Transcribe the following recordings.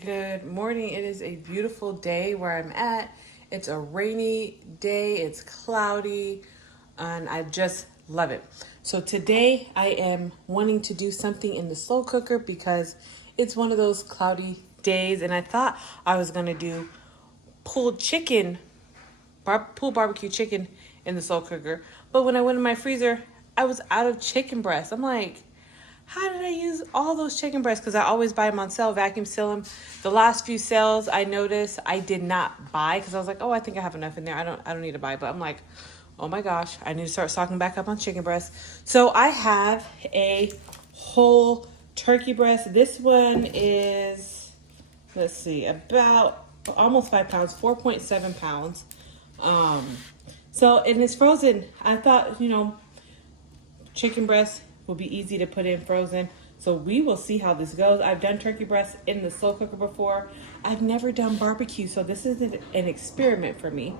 Good morning. It is a beautiful day where I'm at. It's a rainy day, it's cloudy, and I just love it. So today I am wanting to do something in the slow cooker because it's one of those cloudy days, and I thought I was gonna do pulled chicken, pulled barbecue chicken in the slow cooker. But when I went in my freezer, I was out of chicken breast. I'm like, how did I use all those chicken breasts? Because I always buy them on sale, vacuum seal them. The last few sales I noticed I did not buy because I was like, oh, I think I have enough in there. I don't need to buy. But I'm like, oh my gosh, I need to start stocking back up on chicken breasts. So I have a whole turkey breast. This one is, let's see, about almost 5 pounds, 4.7 pounds. And it's frozen. I thought, chicken breast will be easy to put in frozen. So we will see how this goes. I've done turkey breast in the slow cooker before. I've never done barbecue, so this is an experiment for me.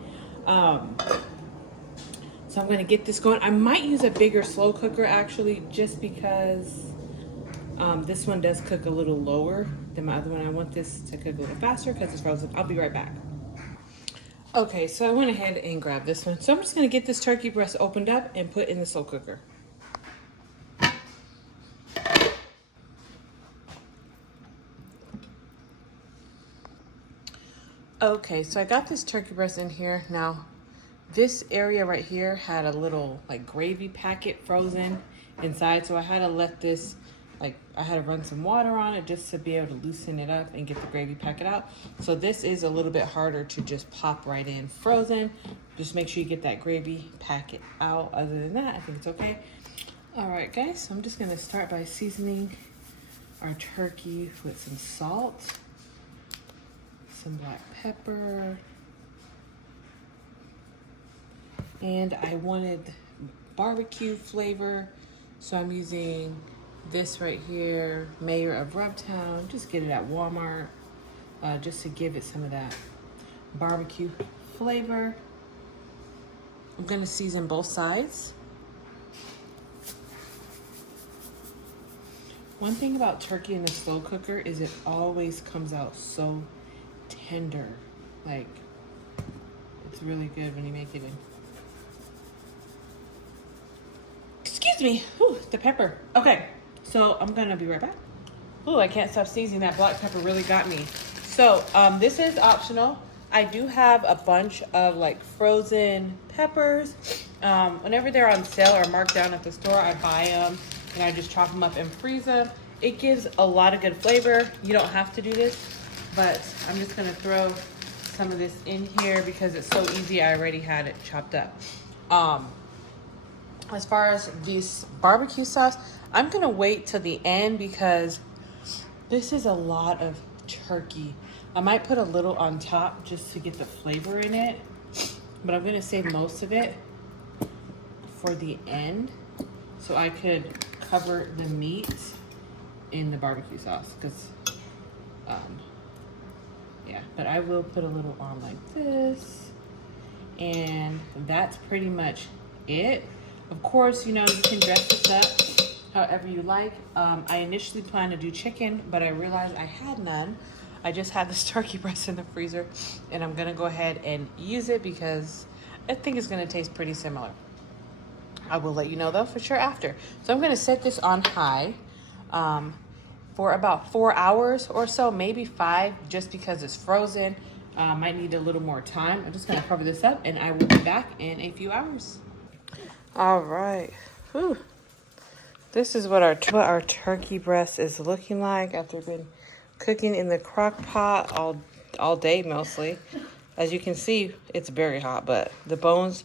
So I'm gonna get this going. I might use a bigger slow cooker actually, just because this one does cook a little lower than my other one. I want this to cook a little faster because it's frozen. I'll be right back. Okay, so I went ahead and grabbed this one. So I'm just gonna get this turkey breast opened up and put in the slow cooker. Okay, so I got this turkey breast in here. Now, this area right here had a little like gravy packet frozen inside. So I had to let this, I had to run some water on it just to be able to loosen it up and get the gravy packet out. So this is a little bit harder to just pop right in frozen. Just make sure you get that gravy packet out. Other than that, I think it's okay. All right, guys, so I'm just gonna start by seasoning our turkey with some salt, some black pepper, and I wanted barbecue flavor, so I'm using this right here, Mayor of Rubtown. Just get it at Walmart, just to give it some of that barbecue flavor. I'm gonna season both sides. One thing about turkey in the slow cooker is it always comes out so tender. Like, it's really good when you make it in. Excuse me. Whew, the pepper. Okay, so I'm gonna be right back. Oh, I can't stop sneezing. That black pepper really got me. So this is optional. I do have a bunch of like frozen peppers. Whenever they're on sale or marked down at the store, I buy them and I just chop them up and freeze them. It gives a lot of good flavor. You don't have to do this, but I'm just gonna throw some of this in here because it's so easy. I already had it chopped up. As far as this barbecue sauce, I'm gonna wait till the end because this is a lot of turkey. I might put a little on top just to get the flavor in it, but I'm gonna save most of it for the end so I could cover the meat in the barbecue sauce because yeah, but I will put a little on like this, and that's pretty much it. Of course, you can dress this up however you like. I initially planned to do chicken, but I realized I had none. I just had this turkey breast in the freezer, and I'm gonna go ahead and use it because I think it's gonna taste pretty similar. I will let you know though for sure after. So I'm gonna set this on high for about 4 hours or so, maybe 5, just because it's frozen. Might need a little more time. I'm just gonna cover this up and I will be back in a few hours. All right. Whew. This is what our turkey breast is looking like after been cooking in the crock pot all day mostly. As you can see, it's very hot, but the bones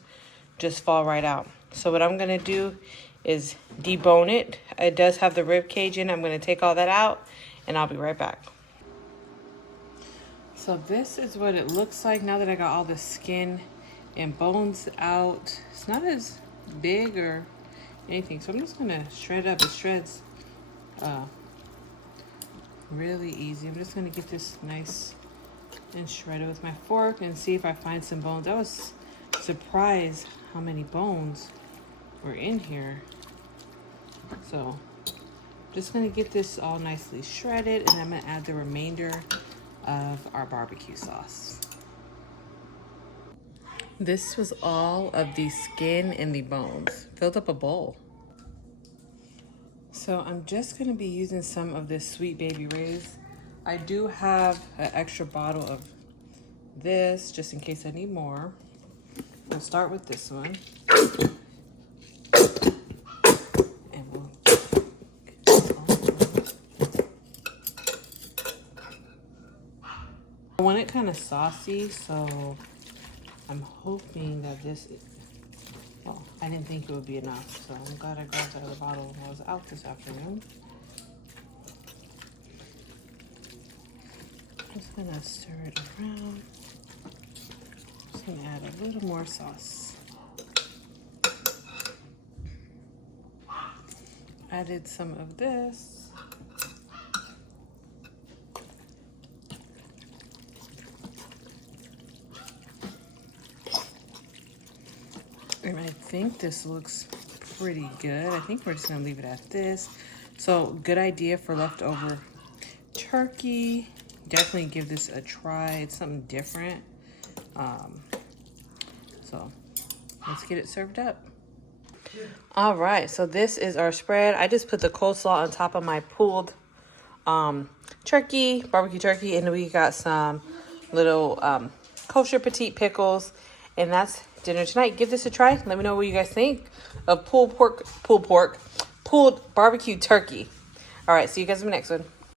just fall right out. So what I'm gonna do is debone it. It does have the rib cage in it. I'm gonna take all that out and I'll be right back. So this is what it looks like now that I got all the skin and bones out. It's not as big or anything, so I'm just gonna shred up. It shreds really easy. I'm just gonna get this nice and shredded with my fork and see if I find some bones. I was surprised how many bones were in here. So just gonna get this all nicely shredded, and I'm gonna add the remainder of our barbecue sauce. This was all of the skin and the bones. Filled up a bowl. So I'm just gonna be using some of this Sweet Baby Ray's. I do have an extra bottle of this just in case I need more. I'll start with this one. And we'll I want it kind of saucy, so I'm hoping that this, well, I didn't think it would be enough, so I'm glad I grabbed that other bottle when I was out this afternoon. Just gonna stir it around. Just gonna add a little more sauce. Added some of this. And I think this looks pretty good. I think we're just gonna leave it at this. So good idea for leftover turkey. Definitely give this a try. It's something different. So let's get it served up. All right, so this is our spread. I just put the coleslaw on top of my pulled turkey, barbecue turkey, and we got some little kosher petite pickles, and that's dinner tonight. Give this a try. Let me know what you guys think of pulled barbecue turkey. All right, see you guys in the next one.